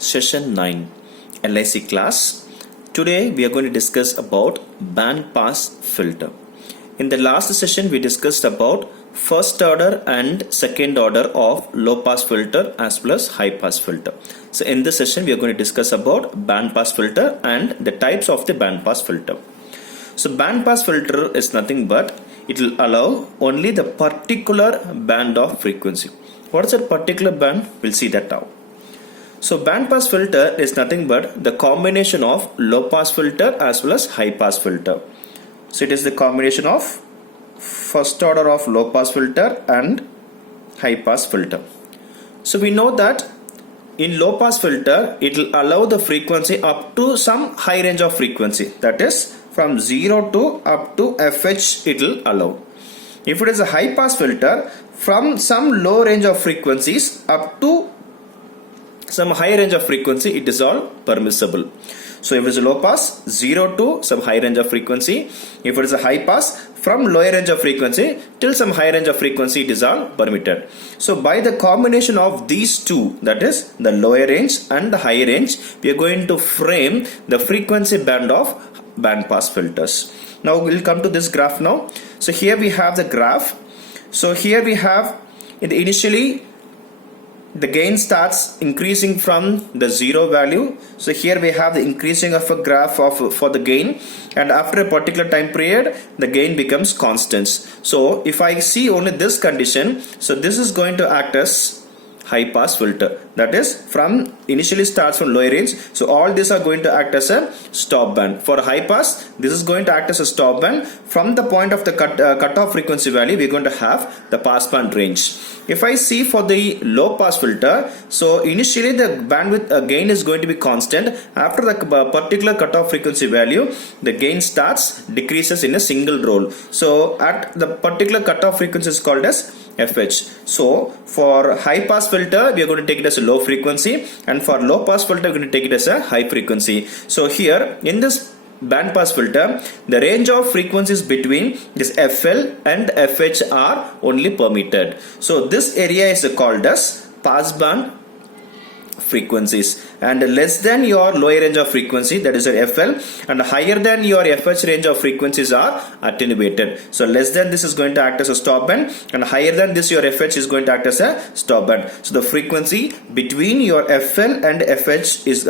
Session 9 LIC class. Today we are going to discuss about bandpass filter. In the last session we discussed about first order and second order of low pass filter as well as high pass filter. So in this session we are going to discuss about bandpass filter and the types of the bandpass filter. So bandpass filter is nothing but it will allow only the particular band of frequency. What is that particular band? We'll see that now. So bandpass filter is nothing but the combination of low pass filter as well as high pass filter. So it is the combination of first order of low pass filter and high pass filter. So we know that in low pass filter it will allow the frequency up to some high range of frequency, that is from 0 to up to fH it will allow. If it is a high pass filter, from some low range of frequencies up to some high range of frequency it is all permissible. So if it is a low pass, 0 to some high range of frequency. If it is a high pass, from lower range of frequency till some high range of frequency it is all permitted. So by the combination of these two, that is the lower range and the high range, we are going to frame the frequency band of bandpass filters. Now we'll come to this graph now. So here we have the graph. So here we have initially the gain starts increasing from the 0 value. So here we have the increasing of a graph for the gain, and after a particular time period the gain becomes constant. So if I see only this condition, so this is going to act as high pass filter, that is from initially starts from lower range. So all these are going to act as a stop band. For high pass, this is going to act as a stop band. From the point of the cutoff frequency value we are going to have the pass band range. If I see for the low pass filter, so initially the bandwidth gain is going to be constant. After the particular cutoff frequency value, the gain starts decreases in a single roll. So at the particular cutoff frequency is called as fH. So for high pass filter we are going to take it as a low frequency, and for low pass filter we are going to take it as a high frequency. So here in this bandpass filter, the range of frequencies between this FL and FH are only permitted. So this area is called as pass band frequencies, and less than your lower range of frequency, that is your FL, and higher than your FH range of frequencies are attenuated. So less than this is going to act as a stop band, and higher than this your FH is going to act as a stop band. So the frequency between your FL and FH is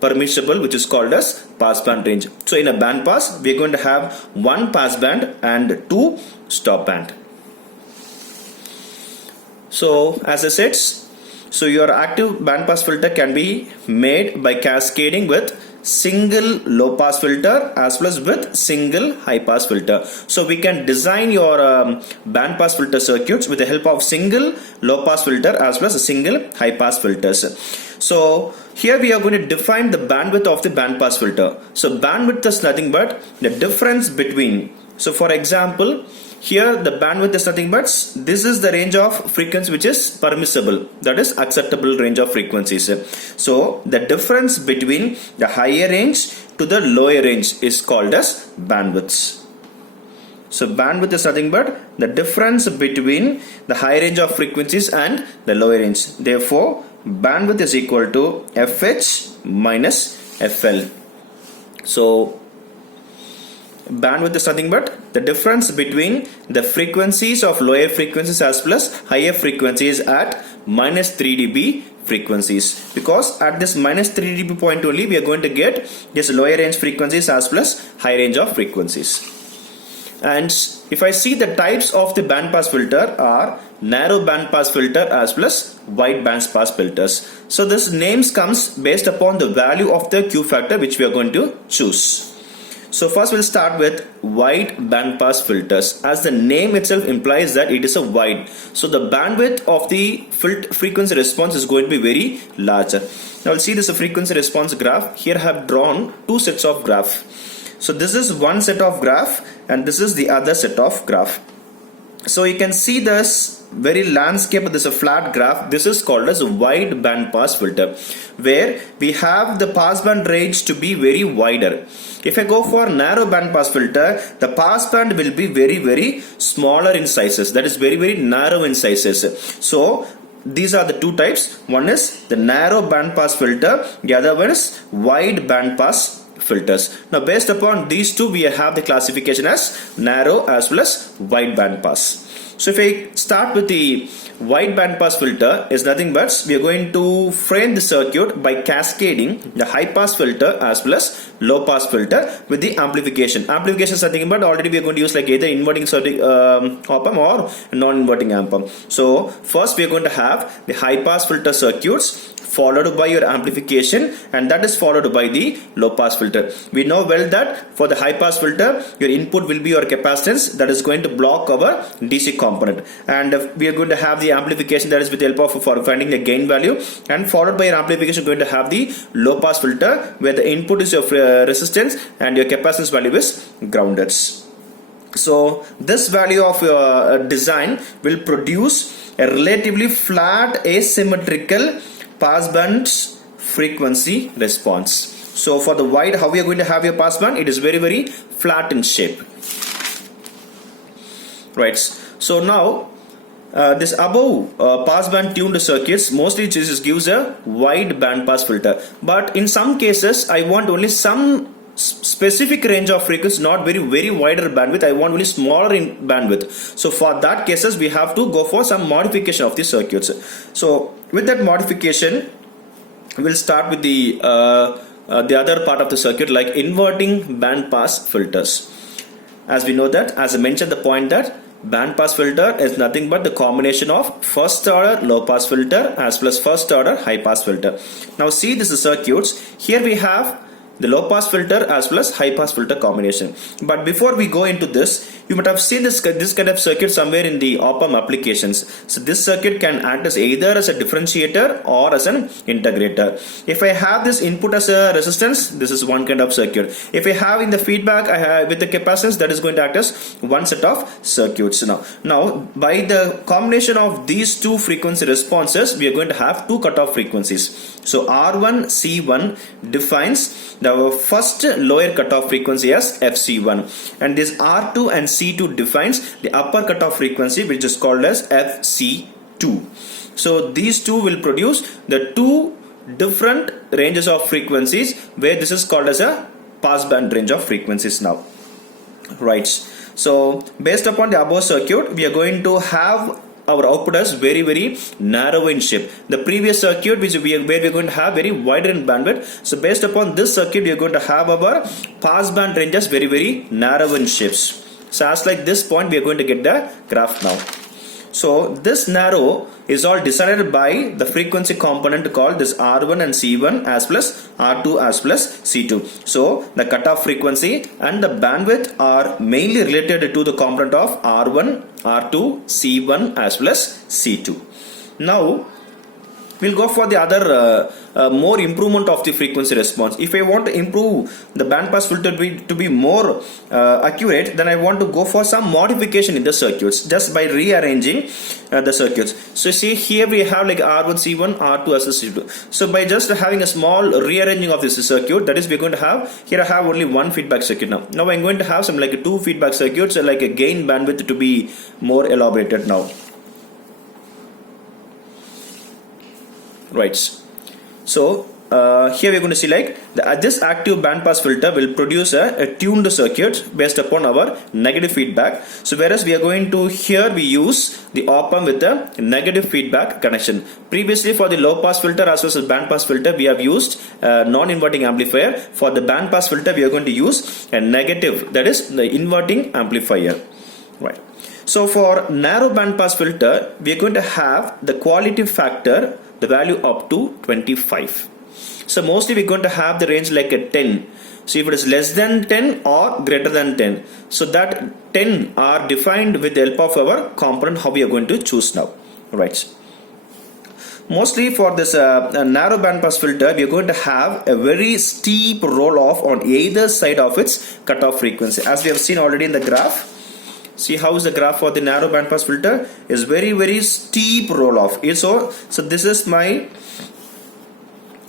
permissible, which is called as pass band range. So in a band pass we are going to have one pass band and two stop band. So as I said, so your active bandpass filter can be made by cascading with single low pass filter as well as with single high pass filter. So we can design your bandpass filter circuits with the help of single low pass filter as well as a single high pass filters. So here we are going to define the bandwidth of the bandpass filter. So bandwidth is nothing but the difference between, so for example, here the bandwidth is nothing but this is the range of frequency which is permissible, that is acceptable range of frequencies. So the difference between the higher range to the lower range is called as bandwidths. So bandwidth is nothing but the difference between the high range of frequencies and the lower range. Therefore bandwidth is equal to FH minus FL. So bandwidth is nothing but the difference between the frequencies of lower frequencies as well as higher frequencies at minus 3 dB frequencies, because at this minus 3 dB point only we are going to get this lower range frequencies as well as high range of frequencies. And if I see the types of the bandpass filter are narrow bandpass filter as well as wide bandpass filters. So this names comes based upon the value of the Q factor which we are going to choose. So first we'll start with wide bandpass filters. As the name itself implies that it is a wide, so the bandwidth of the frequency response is going to be very large. Now we'll see this frequency response graph. Here I have drawn two sets of graph. So this is one set of graph and this is the other set of graph. So you can see this very landscape, this is a flat graph. This is called as a wide bandpass filter, where we have the pass band range to be very wider. If I go for narrow bandpass filter, the pass band will be very smaller in sizes, that is very narrow in sizes. So these are the two types. One is the narrow bandpass filter, the other one is wide bandpass filters. Now based upon these two, we have the classification as narrow as well as wide bandpass. So if I start with the wide bandpass filter, is nothing but we are going to frame the circuit by cascading the high pass filter as well as low pass filter with the amplification. Amplification is nothing but already we are going to use like either inverting op-amp or non-inverting op-amp. So first we are going to have the high pass filter circuits followed by your amplification, and that is followed by the low pass filter. We know well that for the high pass filter, your input will be your capacitance that is going to block our DC component, and we are going to have the amplification that is with the help of for finding the gain value, and followed by your amplification going to have the low pass filter where the input is your resistance and your capacitance value is grounded. So this value of your design will produce a relatively flat asymmetrical passband frequency response. So for the wide, how we are going to have your passband, it is very flat in shape, right? So now this above passband tuned circuits mostly just gives a wide bandpass filter, but in some cases I want only some specific range of frequency, not very wider bandwidth. I want only smaller in bandwidth. So for that cases we have to go for some modification of the circuits. So with that modification, we'll start with the other part of the circuit, like inverting bandpass filters. As we know that, as I mentioned the point that bandpass filter is nothing but the combination of first order low pass filter as well as first order high pass filter. Now see, this is circuits. Here we have the low pass filter as well as high pass filter combination. But before we go into this, you might have seen this kind of circuit somewhere in the op-amp applications. So this circuit can act as either as a differentiator or as an integrator. If I have this input as a resistance, this is one kind of circuit. If I have in the feedback I have with the capacitance, that is going to act as one set of circuits. Now by the combination of these two frequency responses, we are going to have two cutoff frequencies. So R1 C1 defines the first lower cutoff frequency as FC1, and this R2 and C2 defines the upper cutoff frequency, which is called as FC2. So these two will produce the two different ranges of frequencies, where this is called as a passband range of frequencies now, right? So based upon the above circuit, we are going to have our output as very narrow in shape. The previous circuit where we are going to have very wide in bandwidth. So based upon this circuit, we are going to have our passband ranges very narrow in shapes. So as like this point, we are going to get the graph now. So this narrow is all decided by the frequency component called this R1 and C1 as plus R2 as plus C2. So the cutoff frequency and the bandwidth are mainly related to the component of R1, R2, C1 as plus C2. Now we'll go for the other more improvement of the frequency response. If I want to improve the bandpass filter to be more accurate, then I want to go for some modification in the circuits just by rearranging the circuits. So see, here we have like R1, C1, R2 as C2. So by just having a small rearranging of this circuit, that is we're going to have, here I have only one feedback circuit now. Now I'm going to have some like two feedback circuits, like a gain bandwidth to be more elaborated now. Right. So here we are going to see like this active bandpass filter will produce a tuned circuit based upon our negative feedback. So whereas we are going to here we use the op-amp with the negative feedback connection. Previously for the low pass filter as well as bandpass filter, we have used non-inverting amplifier. For the bandpass filter, we are going to use a negative, that is the inverting amplifier. Right. So for narrow bandpass filter, we are going to have the quality factor, the value up to 25. So mostly we're going to have the range like a 10. So if it is less than 10 or greater than 10, so that 10 are defined with the help of our component, how we are going to choose now, right? Mostly for this narrow bandpass filter, we are going to have a very steep roll off on either side of its cutoff frequency, as we have seen already in the graph. See how is the graph for the narrow bandpass filter is very steep roll off. So this is my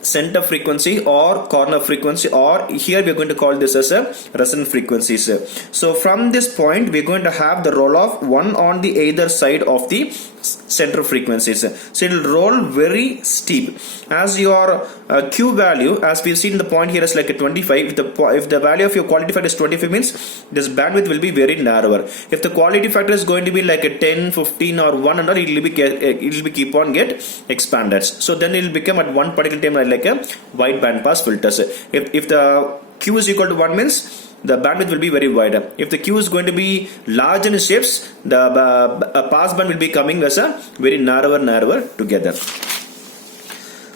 center frequency or corner frequency, or here we are going to call this as a resonant frequencies. So from this point we are going to have the roll off one on the either side of the center frequencies. So it will roll very steep. As your Q value, as we've seen the point here is like a 25. If the value of your quality factor is 25 means this bandwidth will be very narrower. If the quality factor is going to be like a 10, 15 or 1 and all, it will be keep on get expanded. So then it will become at one particular time like a wide bandpass filters. If the Q is equal to 1 means the bandwidth will be very wide. If the Q is going to be large in shapes, the pass band will be coming as a very narrower together.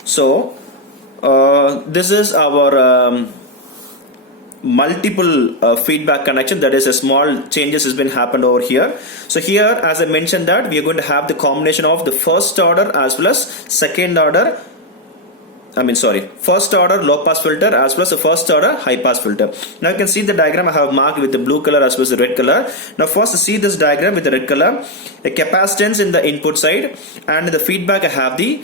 So this is our multiple feedback connection, that is a small changes has been happened over here. So here, as I mentioned, that we are going to have the combination of the first order as well as first order low pass filter as well as the first order high pass filter. Now you can see the diagram I have marked with the blue color as well as the red color. Now first see this diagram with the red color, a capacitance in the input side, and the feedback I have the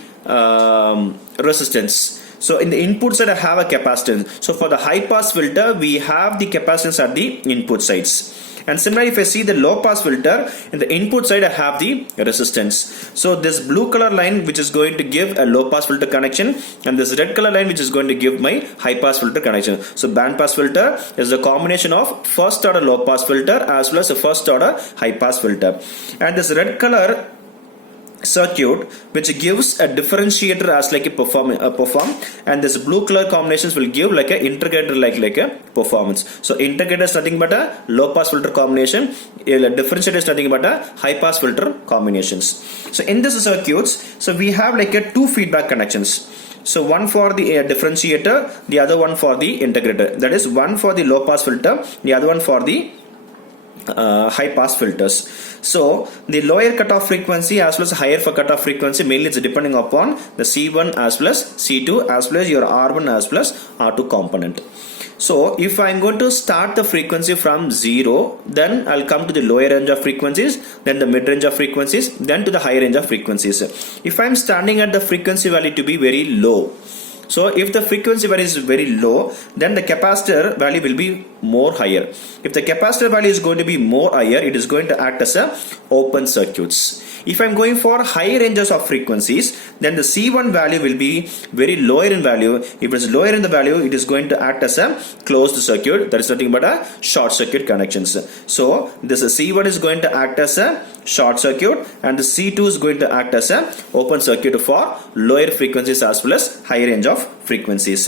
resistance. So in the input side I have a capacitance. So for the high pass filter we have the capacitance at the input sides. And similarly, if I see the low pass filter, in the input side I have the resistance. So this blue color line which is going to give a low pass filter connection, and this red color line which is going to give my high pass filter connection. So band pass filter is the combination of first order low pass filter as well as a first order high pass filter. And this red color circuit which gives a differentiator as like a perform, and this blue color combinations will give like a integrator like a performance. So integrator is nothing but a low pass filter combination, differentiator is nothing but a high pass filter combinations. So in this circuits, so we have like a two feedback connections. So one for the differentiator, the other one for the integrator. That is one for the low pass filter, the other one for the high pass filters. So the lower cutoff frequency as well as higher for cutoff frequency, mainly it's depending upon the C1 as well as C2 as well as your R1 as well as R2 component. So if I'm going to start the frequency from 0, then I'll come to the lower range of frequencies, then the mid range of frequencies, then to the higher range of frequencies. If I'm standing at the frequency value to be very low, so if the frequency value is very low, then the capacitor value will be more higher. If the capacitor value is going to be more higher, it is going to act as a open circuits. If I'm going for higher ranges of frequencies, then the C1 value will be very lower in value. If it is lower in the value, it is going to act as a closed circuit. That is nothing but a short circuit connections. So this C1 is going to act as a short circuit, and the C2 is going to act as a open circuit for lower frequencies as well as higher range of frequencies.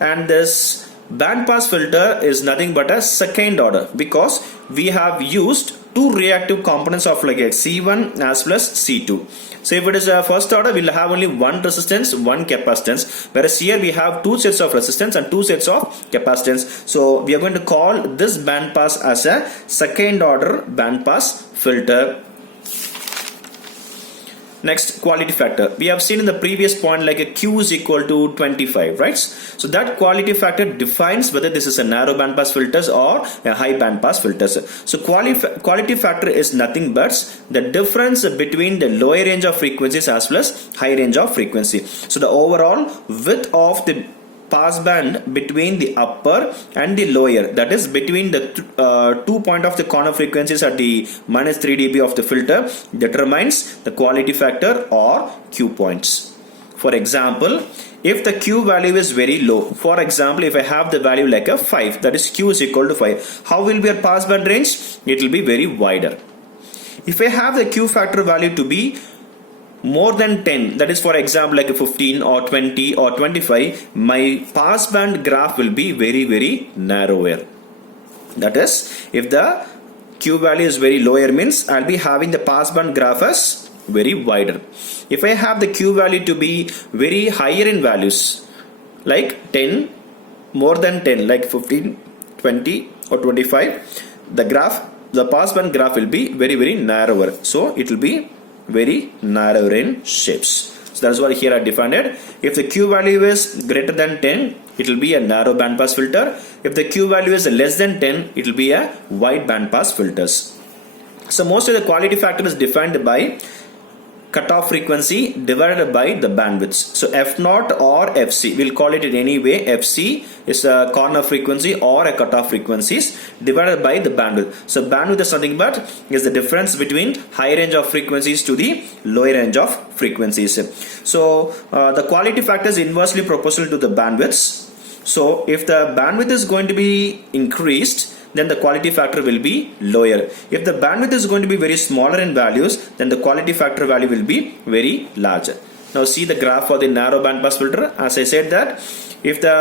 And this band pass filter is nothing but a second order, because we have used two reactive components of like a C1 as well as C2. So if it is a first order, we'll have only one resistance, one capacitance, whereas here we have two sets of resistance and two sets of capacitance. So we are going to call this band pass as a second order band pass filter. Next, quality factor. We have seen in the previous point like a Q is equal to 25, right? So that quality factor defines whether this is a narrow bandpass filters or a high bandpass filters. So quality factor is nothing but the difference between the lower range of frequencies as well as high range of frequency. So the overall width of the pass band between the upper and the lower, that is between the 2 point of the corner frequencies at the minus 3 dB of the filter, determines the quality factor or Q points. For example, if the Q value is very low, for example, if I have the value like a 5, that is Q is equal to 5, how will be your pass band range? It will be very wider. If I have the Q factor value to be more than 10, that is for example like a 15 or 20 or 25, my pass band graph will be very narrower. That is, if the Q value is very lower means I'll be having the pass band graph as very wider. If I have the Q value to be very higher in values like 10, more than 10 like 15, 20 or 25, the pass band graph will be very narrower. So it will be very narrow in shapes. So that's what here I defined it. If the Q value is greater than 10, it will be a narrow bandpass filter. If the Q value is less than 10, it will be a wide bandpass filters. So most of the quality factor is defined by cutoff frequency divided by the bandwidth. So f0 or fc, we'll call it in any way. Fc is a corner frequency or a cutoff frequencies divided by the bandwidth. So bandwidth is nothing but is the difference between high range of frequencies to the lower range of frequencies. So the quality factor is inversely proportional to the bandwidths. So if the bandwidth is going to be increased, then the quality factor will be lower. If the bandwidth is going to be very smaller in values, then the quality factor value will be very larger. Now see the graph for the narrow bandpass filter. As I said that if the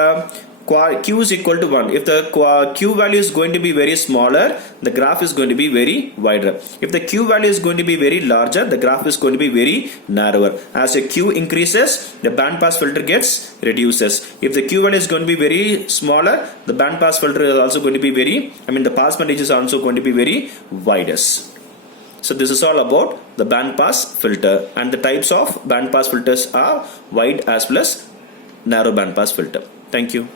Q is equal to 1, if the Q value is going to be very smaller, the graph is going to be very wider. If the Q value is going to be very larger, the graph is going to be very narrower. As the Q increases, the bandpass filter gets reduces. If the Q value is going to be very smaller, the bandpass filter is also going to be the pass band is also going to be very widest. So this is all about the bandpass filter, and the types of bandpass filters are wide as well as narrow bandpass filter. Thank you.